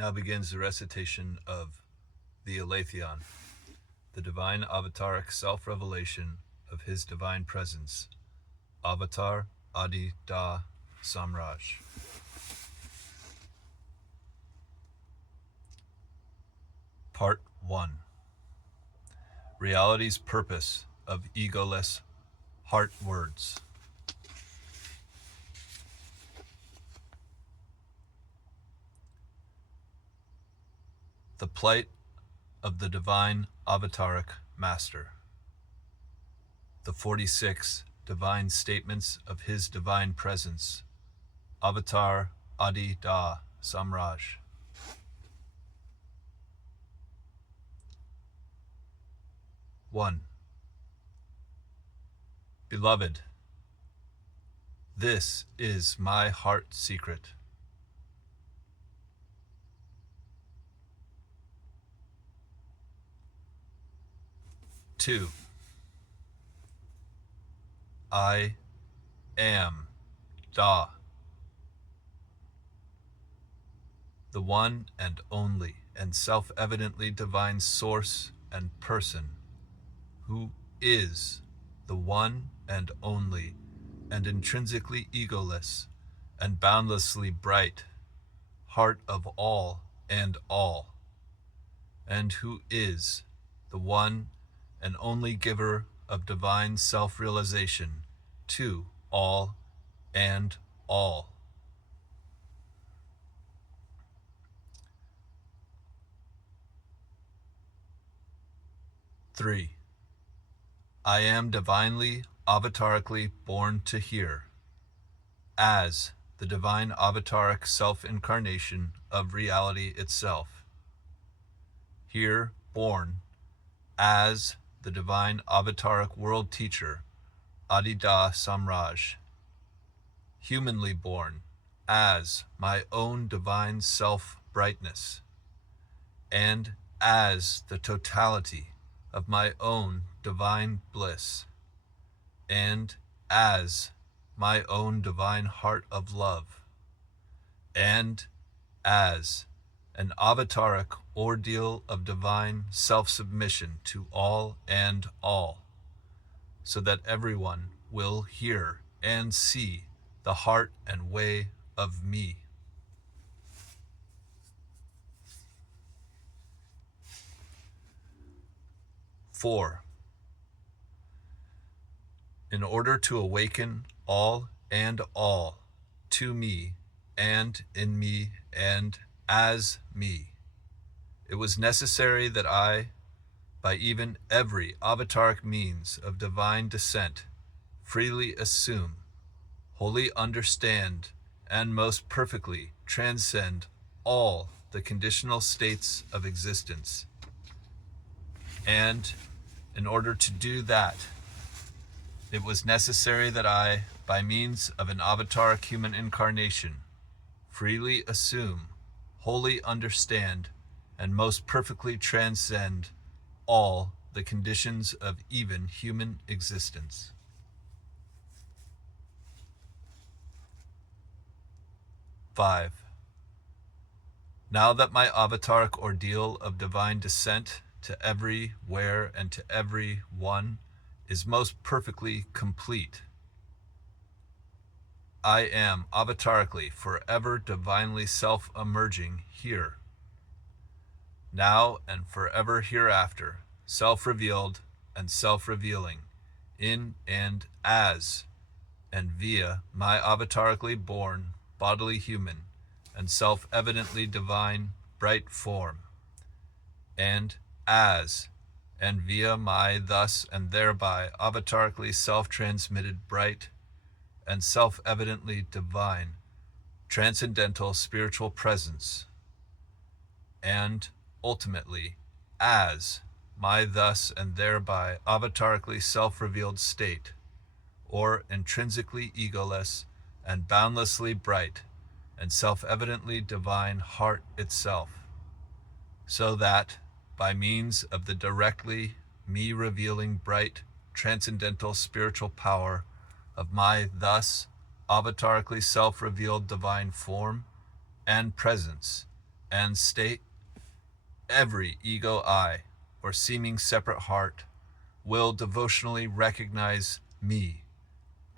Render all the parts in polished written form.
Now begins the recitation of the Aletheon, the divine avataric self-revelation of his divine presence, Avatar Adi Da Samraj. Part 1. Reality's purpose of egoless heart words. The plight of the divine avataric master. The 46 divine statements of his divine presence, Avatar Adi Da Samraj. One. Beloved, this is my heart secret. 2. I am Da, the one and only and self-evidently divine source and person, who is the one and only and intrinsically egoless and boundlessly bright heart of all, and who is the one and only giver of divine self-realization to all and all. 3. I am divinely, avatarically born to hear, as the divine avataric self-incarnation of reality itself. Here, born, as the divine avataric world teacher, Adi Da Samraj. Humanly born, as my own divine self-brightness, and as the totality of my own divine bliss, and as my own divine heart of love, and as an avataric ordeal of divine self-submission to all and all, so that everyone will hear and see the heart and way of me. 4. In order to awaken all and all to me and in me and as me, it was necessary that I, by even every avataric means of divine descent, freely assume, wholly understand, and most perfectly transcend all the conditional states of existence. And in order to do that, it was necessary that I, by means of an avataric human incarnation, freely assume, wholly understand, and most perfectly transcend all the conditions of even human existence. 5. Now that my avataric ordeal of divine descent to every where and to every one is most perfectly complete, I am avatarically forever divinely self-emerging here, now and forever hereafter, self-revealed and self-revealing, in and as and via my avatarically born bodily human and self-evidently divine bright form, and as and via my thus and thereby avatarically self-transmitted bright and self-evidently divine transcendental spiritual presence, and ultimately as my thus and thereby avatarically self-revealed state, or intrinsically egoless and boundlessly bright and self-evidently divine heart itself, so that by means of the directly me revealing bright transcendental spiritual power of my thus avatarically self-revealed divine form and presence and state, every ego I, or seeming separate heart, will devotionally recognize me,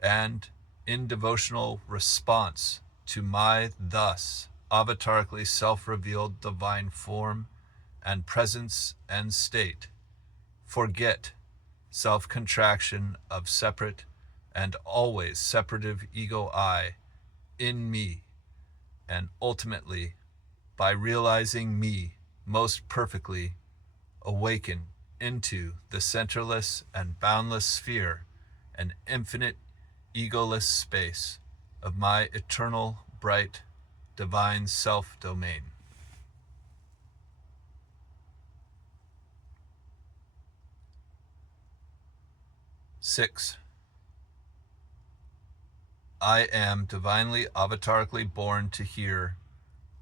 and in devotional response to my thus avatarically self-revealed divine form and presence and state, forget self-contraction of separate and always separative ego I in me, and ultimately, by realizing me most perfectly, awaken into the centerless and boundless sphere and infinite egoless space of my eternal, bright, divine self-domain. 6. I am divinely avatarically born to hear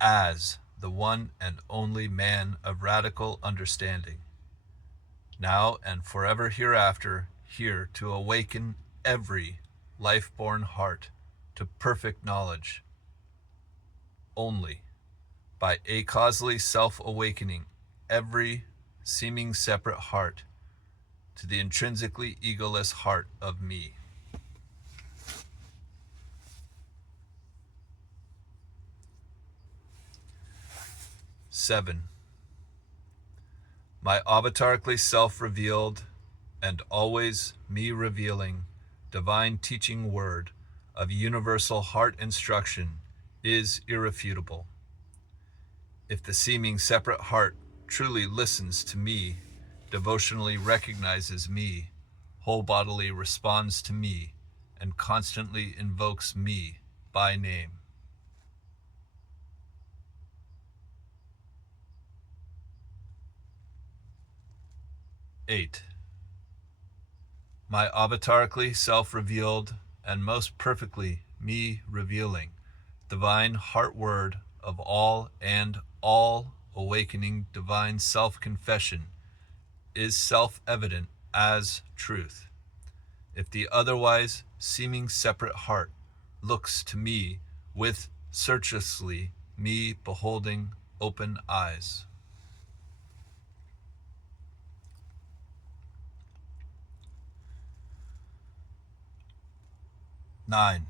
as the one and only man of radical understanding, now and forever hereafter, here to awaken every life-born heart to perfect knowledge. Only by acausally self-awakening every seeming separate heart to the intrinsically egoless heart of me. 7. My avatarically self-revealed and always me-revealing divine teaching word of universal heart instruction is irrefutable. If the seeming separate heart truly listens to me, devotionally recognizes me, whole bodily responds to me, and constantly invokes me by name. 8. My avatarically self-revealed and most perfectly me-revealing divine heart word of all and all awakening divine self-confession is self-evident as truth. If the otherwise seeming separate heart looks to me with searchlessly me beholding open eyes. 9.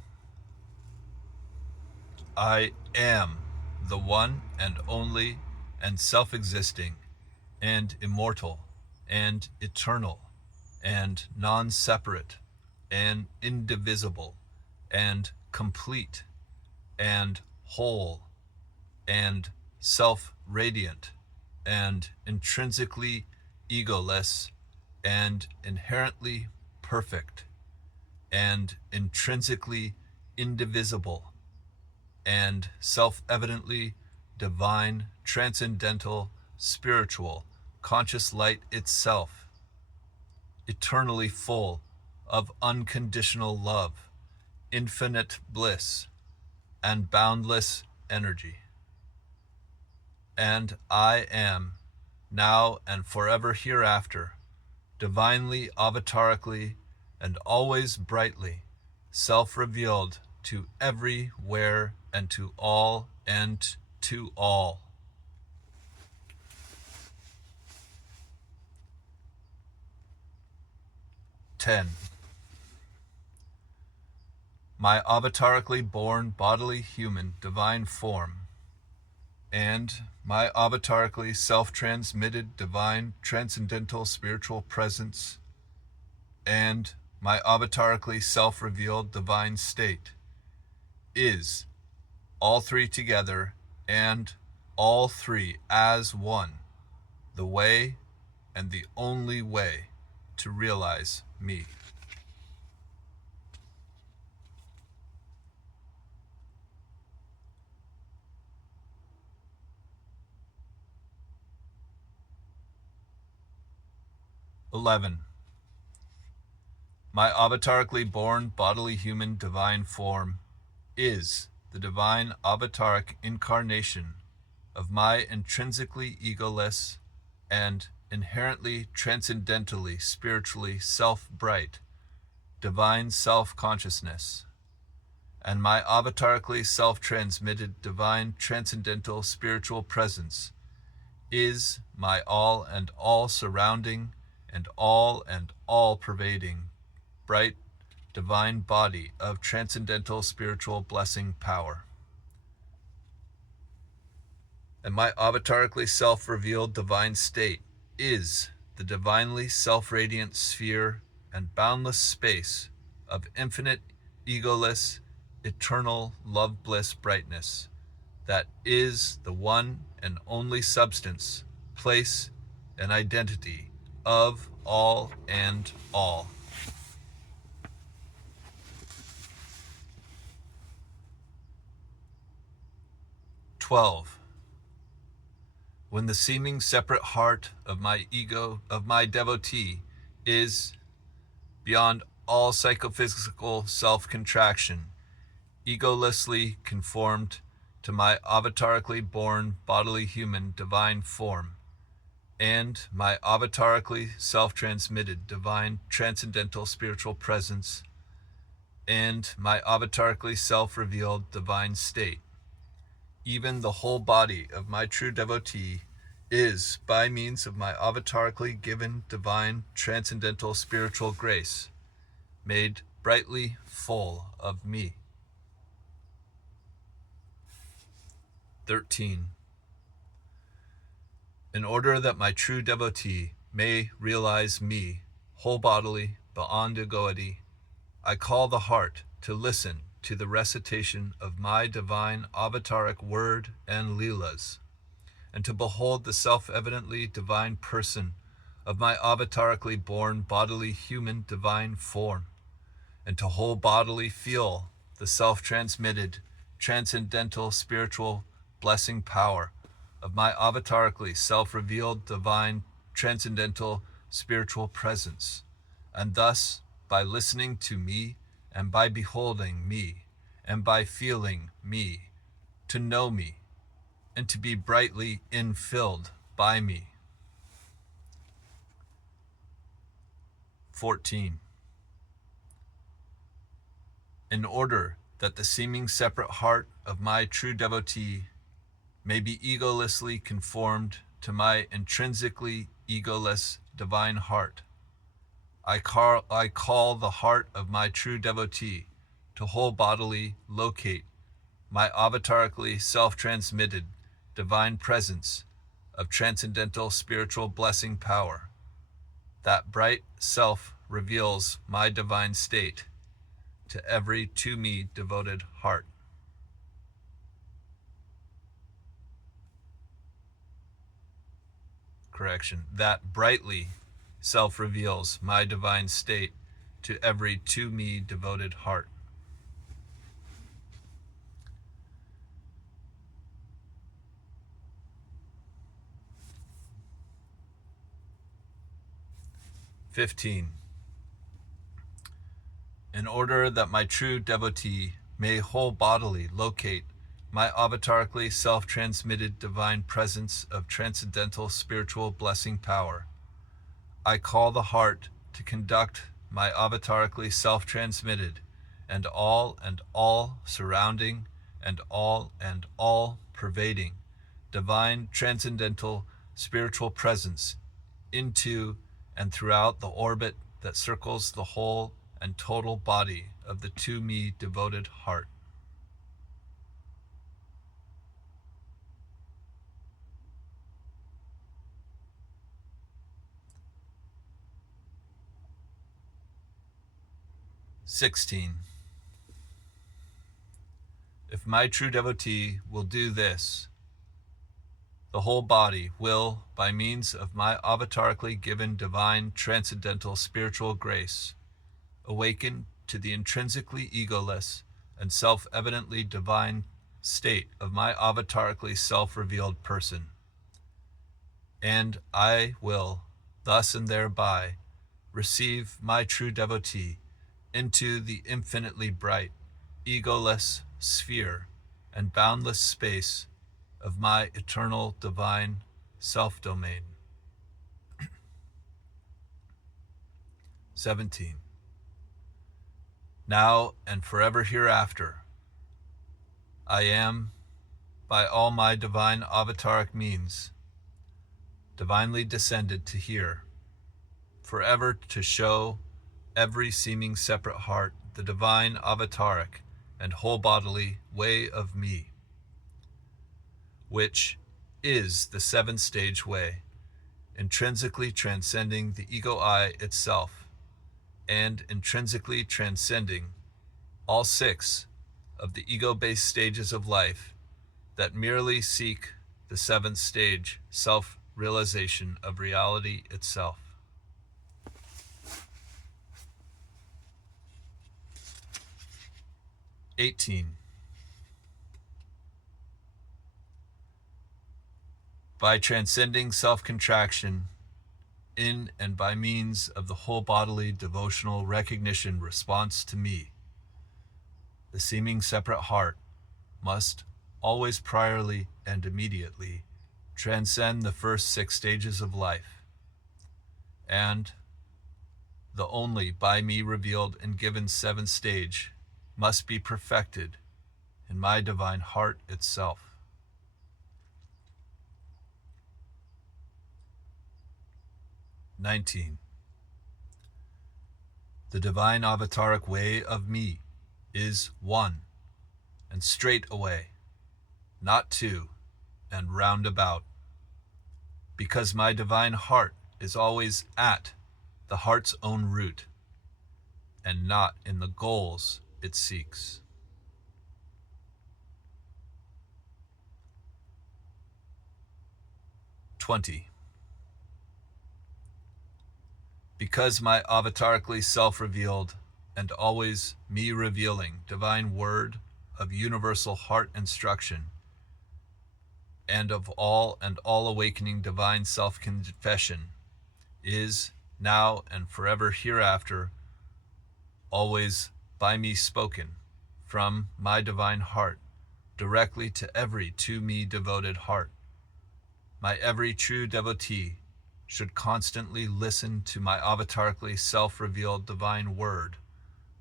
I am the one and only and self-existing and immortal and eternal and non-separate and indivisible and complete and whole and self-radiant and intrinsically egoless and inherently perfect and intrinsically indivisible and self-evidently divine, transcendental, spiritual, conscious light itself, eternally full of unconditional love, infinite bliss, and boundless energy. And I am, now and forever hereafter, divinely, avatarically, and always brightly, self-revealed to everywhere and to all and to all. 10. My avatarically born bodily human divine form and my avatarically self-transmitted divine transcendental spiritual presence and my avatarically self-revealed divine state is all three together and all three as one, the way and the only way to realize me. My avatarically born bodily human divine form is the divine avataric incarnation of my intrinsically egoless and inherently transcendentally spiritually self-bright divine self-consciousness, and my avatarically self-transmitted divine transcendental spiritual presence is my all and all surrounding and all pervading bright divine body of transcendental spiritual blessing power. And my avatarically self-revealed divine state is the divinely self-radiant sphere and boundless space of infinite, egoless, eternal love bliss brightness that is the one and only substance, place, and identity of all and all. "12. When the seeming separate heart of my ego, of my devotee, is, beyond all psychophysical self-contraction, egolessly conformed to my avatarically born bodily human divine form, and my avatarically self-transmitted divine transcendental spiritual presence, and my avatarically self-revealed divine state, even the whole body of my true devotee is, by means of my avatarically given divine transcendental spiritual grace, made brightly full of me." 13. In order that my true devotee may realize me whole bodily beyond egoity, I call the heart to listen to the recitation of my divine avataric word and leelas, and to behold the self-evidently divine person of my avatarically born bodily human divine form, and to whole bodily feel the self-transmitted transcendental spiritual blessing power of my avatarically self-revealed divine transcendental spiritual presence, and thus, by listening to me and by beholding me and by feeling me, to know me and to be brightly infilled by me. 14. In order that the seeming separate heart of my true devotee may be egolessly conformed to my intrinsically egoless divine heart, I call the heart of my true devotee to whole bodily locate my avatarically self-transmitted divine presence of transcendental spiritual blessing power. That bright self reveals my divine state to every to me devoted heart. Correction. That brightly self reveals my divine state to every to me devoted heart. "15. In order that my true devotee may whole bodily locate my avatarically self-transmitted divine presence of transcendental spiritual blessing power, I call the heart to conduct my avatarically self-transmitted and all surrounding and all pervading divine transcendental spiritual presence into and throughout the orbit that circles the whole and total body of the to me devoted heart." "16. If my true devotee will do this, the whole body will, by means of my avatarically given divine transcendental spiritual grace, awaken to the intrinsically egoless and self-evidently divine state of my avatarically self-revealed person. And I will, thus and thereby, receive my true devotee into the infinitely bright, egoless sphere and boundless space of my eternal divine self-domain. 17. Now and forever hereafter, I am, by all my divine avataric means, divinely descended to here, forever to show every seeming separate heart the divine avataric and whole bodily way of me, which is the seven-stage way, intrinsically transcending the ego I itself, and intrinsically transcending all six of the ego-based stages of life that merely seek the seventh stage, self-realization of reality itself. '18. By transcending self-contraction in and by means of the whole bodily devotional recognition response to me, the seeming separate heart must always priorly and immediately transcend the first six stages of life, and the only by me revealed and given seventh stage must be perfected in my divine heart itself. '19. The divine avataric way of me is one and straight away, not two and round about, because my divine heart is always at the heart's own root and not in the goals it seeks. '20. Because my avatarically self-revealed and always me-revealing divine word of universal heart instruction and of all awakening divine self-confession is now and forever hereafter always by me spoken from my divine heart directly to every to me devoted heart. My every true devotee should constantly listen to my avatarically self-revealed divine word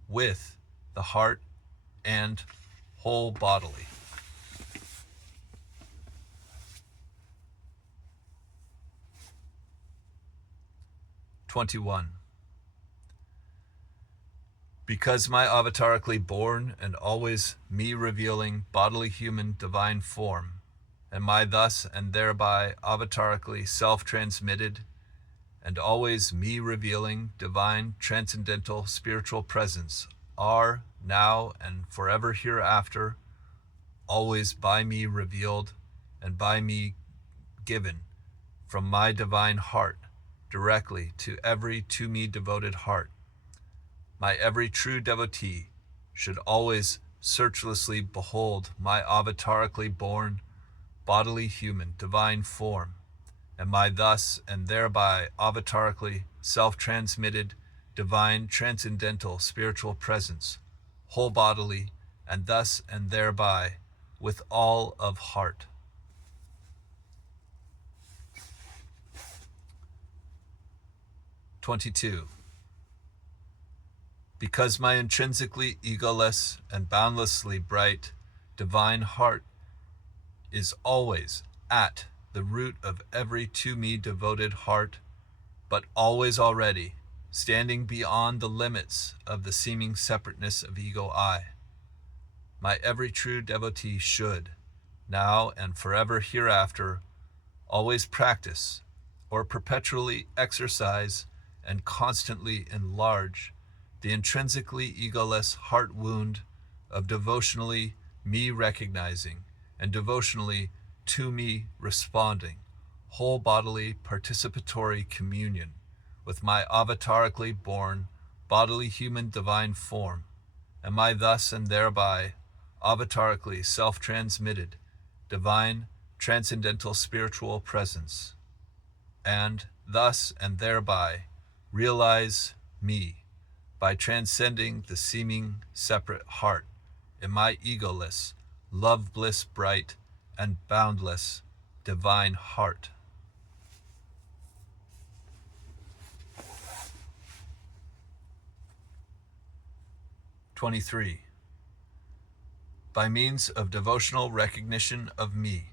with the heart and whole bodily. '21. Because my avatarically born and always me-revealing bodily human divine form, and my thus and thereby avatarically self-transmitted and always me-revealing divine transcendental spiritual presence are now and forever hereafter always by me revealed and by me given from my divine heart directly to every to me devoted heart. My every true devotee should always searchlessly behold my avatarically born bodily human divine form, and my thus and thereby avatarically self-transmitted divine transcendental spiritual presence, whole bodily, and thus and thereby with all of heart. '22. Because my intrinsically egoless and boundlessly bright divine heart is always at the root of every to me devoted heart, but always already standing beyond the limits of the seeming separateness of ego I. My every true devotee should, now and forever hereafter, always practice or perpetually exercise and constantly enlarge the intrinsically egoless heart wound of devotionally me recognizing and devotionally to me responding, whole bodily participatory communion with my avatarically born bodily human divine form, and my thus and thereby avatarically self-transmitted divine transcendental spiritual presence, and thus and thereby realize me by transcending the seeming separate heart in my egoless, love bliss bright, and boundless divine heart. '23. By means of devotional recognition of me,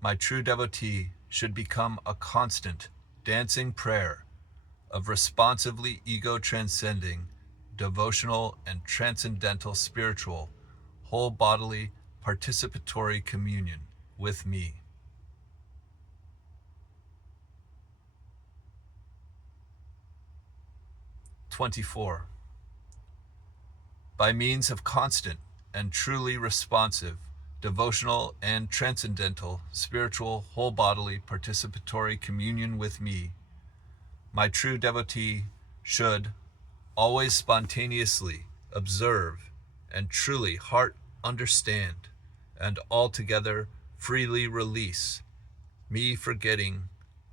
my true devotee should become a constant, dancing prayer of responsively ego-transcending, devotional and transcendental spiritual, whole bodily participatory communion with me. 24. By means of constant and truly responsive, devotional and transcendental, spiritual, whole bodily participatory communion with me, my true devotee should always spontaneously observe and truly heart understand and altogether freely release me forgetting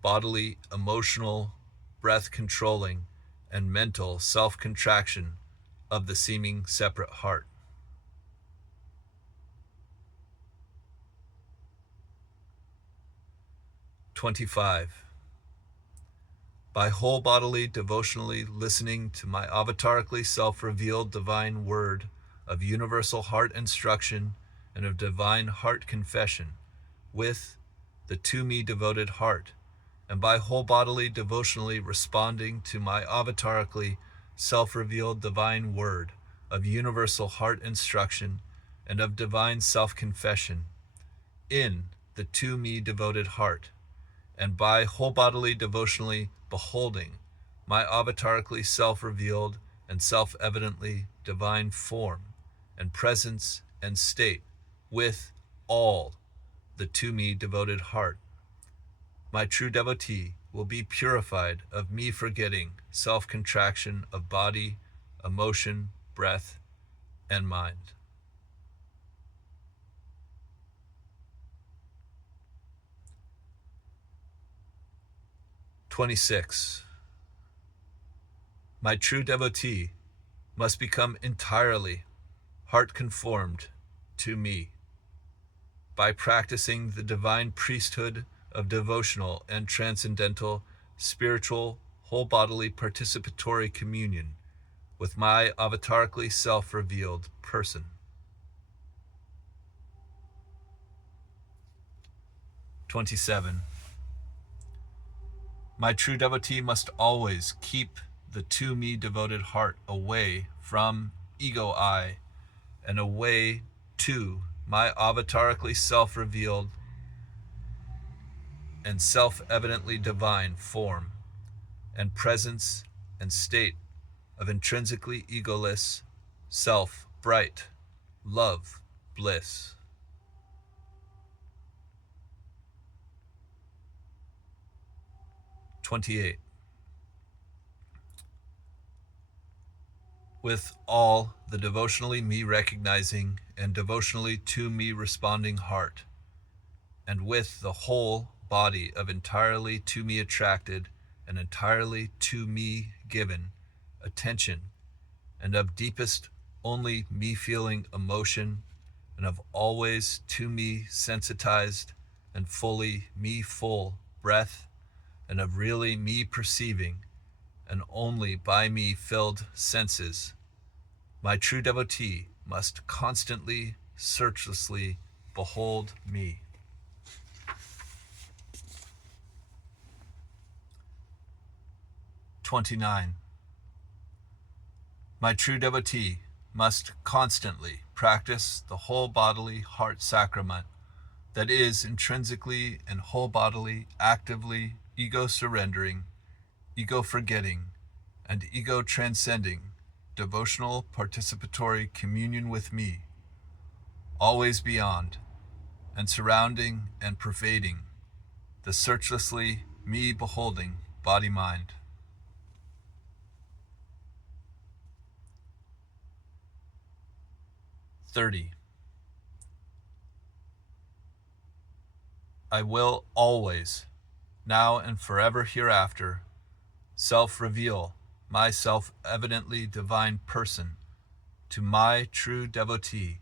bodily, emotional, breath controlling, and mental self-contraction of the seeming separate heart. 25. By whole bodily devotionally listening to my avatarically self-revealed divine word of universal heart instruction and of divine heart confession with the to me devoted heart, and by whole bodily devotionally responding to my avatarically self-revealed divine word of universal heart instruction and of divine self-confession in the to me devoted heart, and by whole bodily devotionally beholding my avatarically self-revealed and self-evidently divine form and presence and state with all the to me devoted heart, my true devotee will be purified of me forgetting self-contraction of body, emotion, breath, and mind. 26. My true devotee must become entirely heart-conformed to me by practicing the divine priesthood of devotional and transcendental, spiritual, whole bodily participatory communion with my avatarically self-revealed person. 27. My true devotee must always keep the to me devoted heart away from ego I and away to my avatarically self-revealed and self-evidently divine form and presence and state of intrinsically egoless, self-bright, love, bliss. 28. With all the devotionally me recognizing and devotionally to me responding heart, and with the whole body of entirely to me attracted and entirely to me given attention, and of deepest only me feeling emotion, and of always to me sensitized and fully me full breath, and of really me perceiving and only by me filled senses, my true devotee must constantly, searchlessly behold me. 29. My true devotee must constantly practice the whole bodily heart sacrament that is intrinsically and whole bodily, actively ego surrendering, ego forgetting, and ego transcending devotional participatory communion with me, always beyond and surrounding and pervading the searchlessly me beholding body-mind. 30. I will always, now and forever hereafter, self-reveal my self-evidently divine person to my true devotee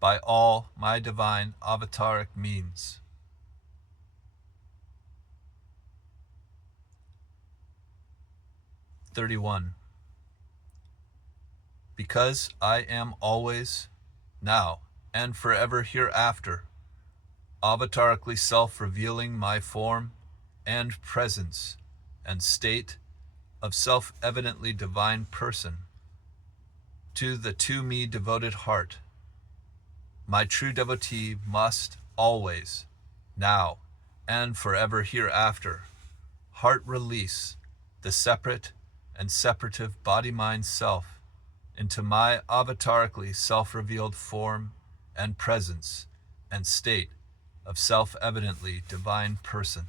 by all my divine avataric means. 31. Because I am always, now and forever hereafter, avatarically self-revealing my form and presence and state of self-evidently divine person to the to me devoted heart. My true devotee must always, now, and forever hereafter, heart release the separate and separative body-mind self into my avatarically self-revealed form and presence and state of self-evidently divine person.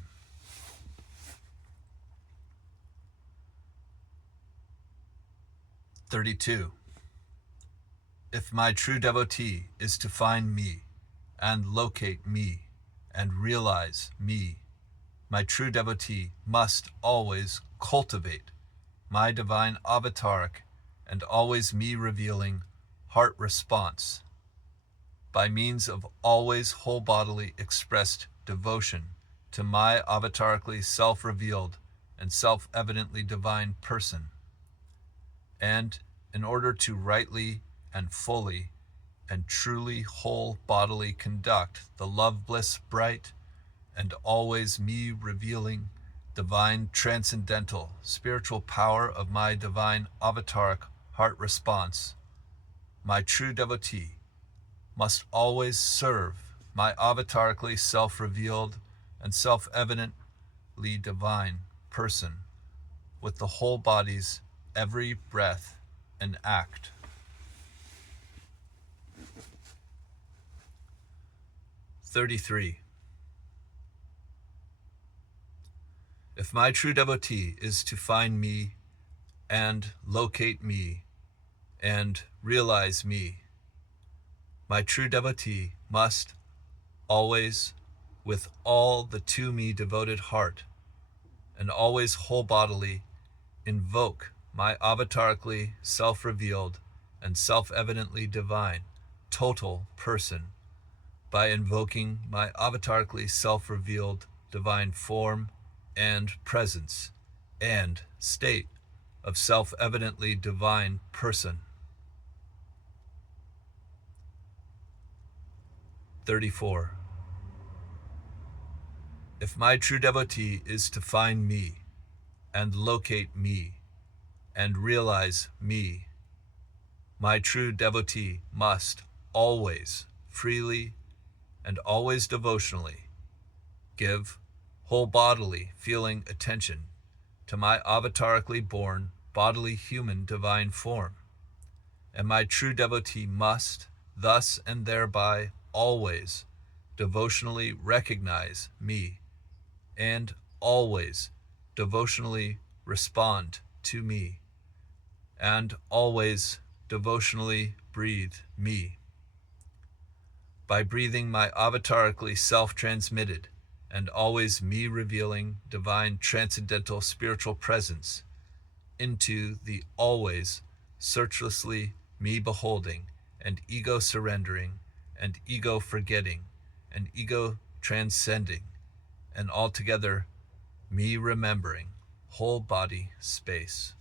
(32) If my true devotee is to find me and locate me and realize me, my true devotee must always cultivate my divine avataric and always me revealing heart response by means of always whole bodily expressed devotion to my avatarically self-revealed and self-evidently divine person. And in order to rightly and fully and truly whole bodily conduct the love bliss bright and always me revealing divine transcendental spiritual power of my divine avataric heart response, my true devotee must always serve my avatarically self-revealed and self-evidently divine person with the whole body's every breath and act. (33) If my true devotee is to find me and locate me and realize me, my true devotee must always, with all the to me devoted heart, and always whole bodily, invoke my avatarically self-revealed and self-evidently divine total person by invoking my avatarically self-revealed divine form and presence and state of self-evidently divine person. 34. If my true devotee is to find me and locate me and realize me, my true devotee must always freely and always devotionally give whole bodily feeling attention to my avatarically born bodily human divine form, and my true devotee must thus and thereby always devotionally recognize me and always devotionally respond to me and always devotionally breathe me. By breathing my avatarically self-transmitted and always me revealing divine transcendental spiritual presence into the always searchlessly me beholding and ego surrendering and ego forgetting and ego transcending and altogether me remembering whole body space.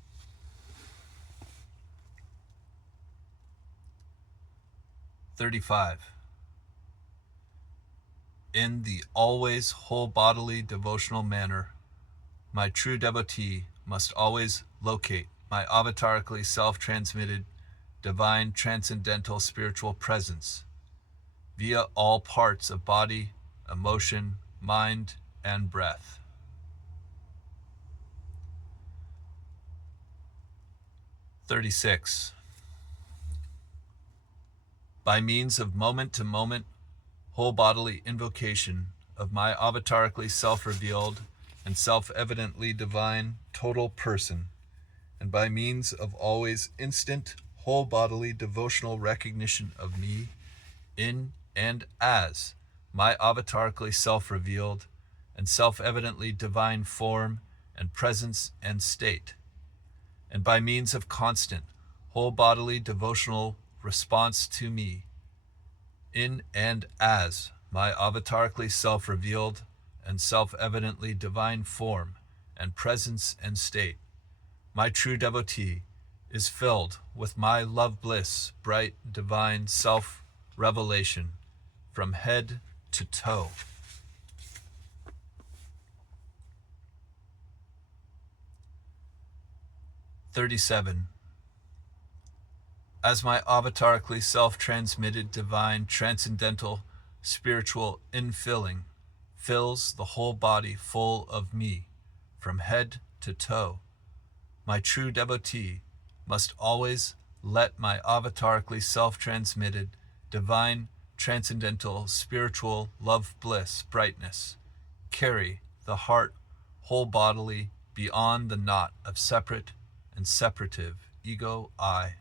35. In the always whole bodily devotional manner, my true devotee must always locate my avatarically self-transmitted divine transcendental spiritual presence via all parts of body, emotion, mind, and breath. 36. By means of moment-to-moment whole bodily invocation of my avatarically self-revealed and self-evidently divine total person, and by means of always instant whole bodily devotional recognition of me in and as my avatarically self-revealed and self-evidently divine form and presence and state, and by means of constant whole bodily devotional response to me in and as my avatarically self-revealed and self-evidently divine form and presence and state, my true devotee is filled with my love bliss, bright, divine, self revelation from head to toe. "37. As my avatarically self-transmitted divine transcendental spiritual infilling fills the whole body full of me from head to toe, my true devotee must always let my avatarically self-transmitted divine transcendental spiritual love bliss brightness carry the heart whole bodily beyond the knot of separate and separative ego I.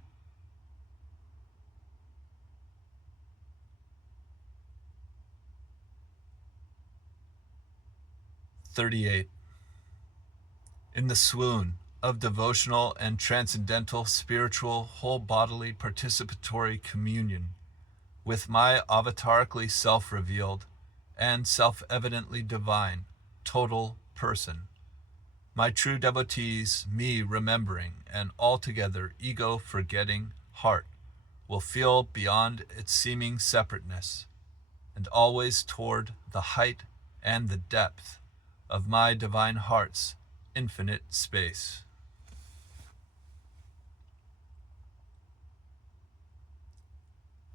"38. In the swoon of devotional and transcendental spiritual whole bodily participatory communion with my avatarically self-revealed and self-evidently divine total person, my true devotees, me remembering and altogether ego forgetting heart will feel beyond its seeming separateness and always toward the height and the depth of my divine heart's infinite space."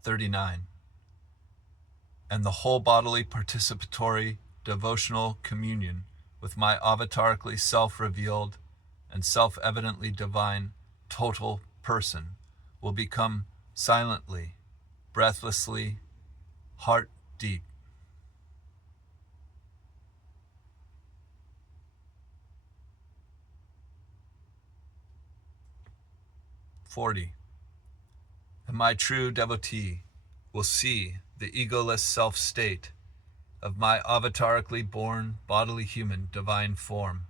39. And the whole bodily participatory devotional communion with my avatarically self-revealed and self-evidently divine total person will become silently, breathlessly, heart deep. 40. And my true devotee will see the egoless self-state of my avatarically born bodily human divine form,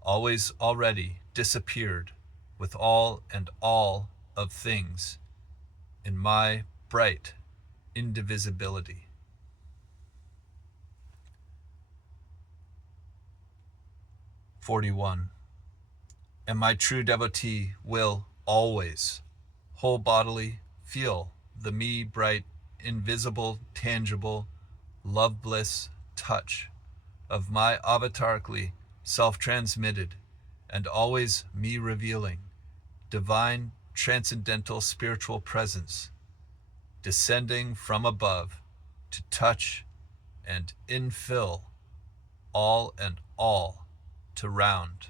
always already disappeared with all and all of things in my bright indivisibility. 41. And my true devotee will always whole bodily feel the me bright, invisible, tangible, love bliss touch of my avatarically self-transmitted and always me revealing divine transcendental spiritual presence descending from above to touch and infill all and all to round.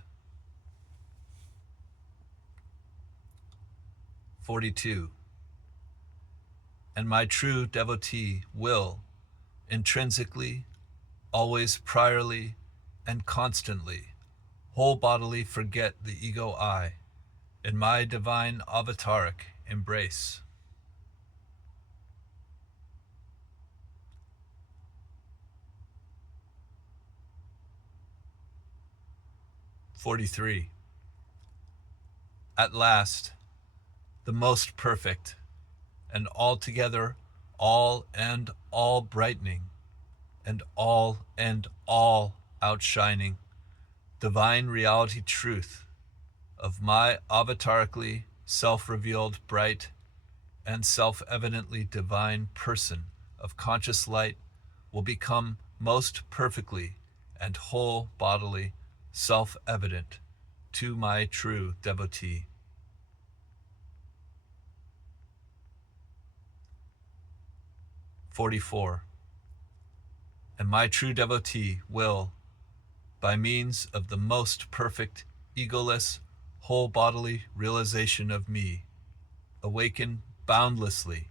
42. And my true devotee will intrinsically, always priorly, and constantly whole bodily forget the ego I in my divine avataric embrace. 43. At last, the most perfect and altogether all and all brightening and all outshining divine reality truth of my avatarically self-revealed bright and self-evidently divine person of conscious light will become most perfectly and whole bodily self-evident to my true devotee. 44. And my true devotee will, by means of the most perfect, egoless, whole bodily realization of me, awaken boundlessly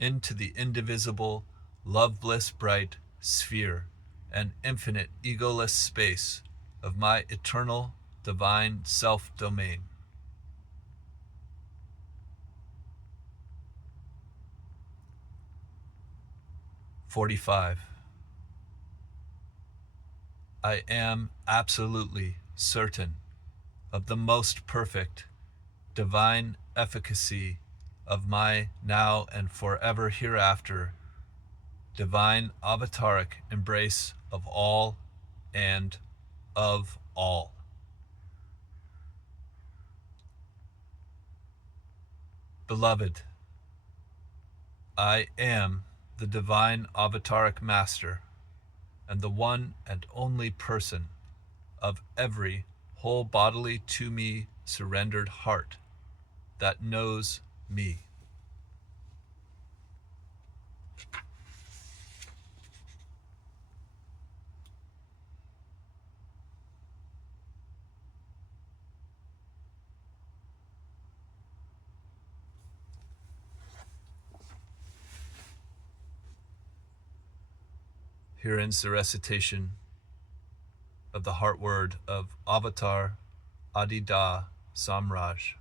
into the indivisible, love bliss bright sphere and infinite egoless space of my eternal divine self-domain. 45. I am absolutely certain of the most perfect, divine efficacy of my now and forever hereafter divine avataric embrace of all and of all. Beloved, I am the divine avataric master and the one and only person of every whole bodily to me surrendered heart that knows me. Here ends the recitation of the heart word of Avatar Adida Samraj.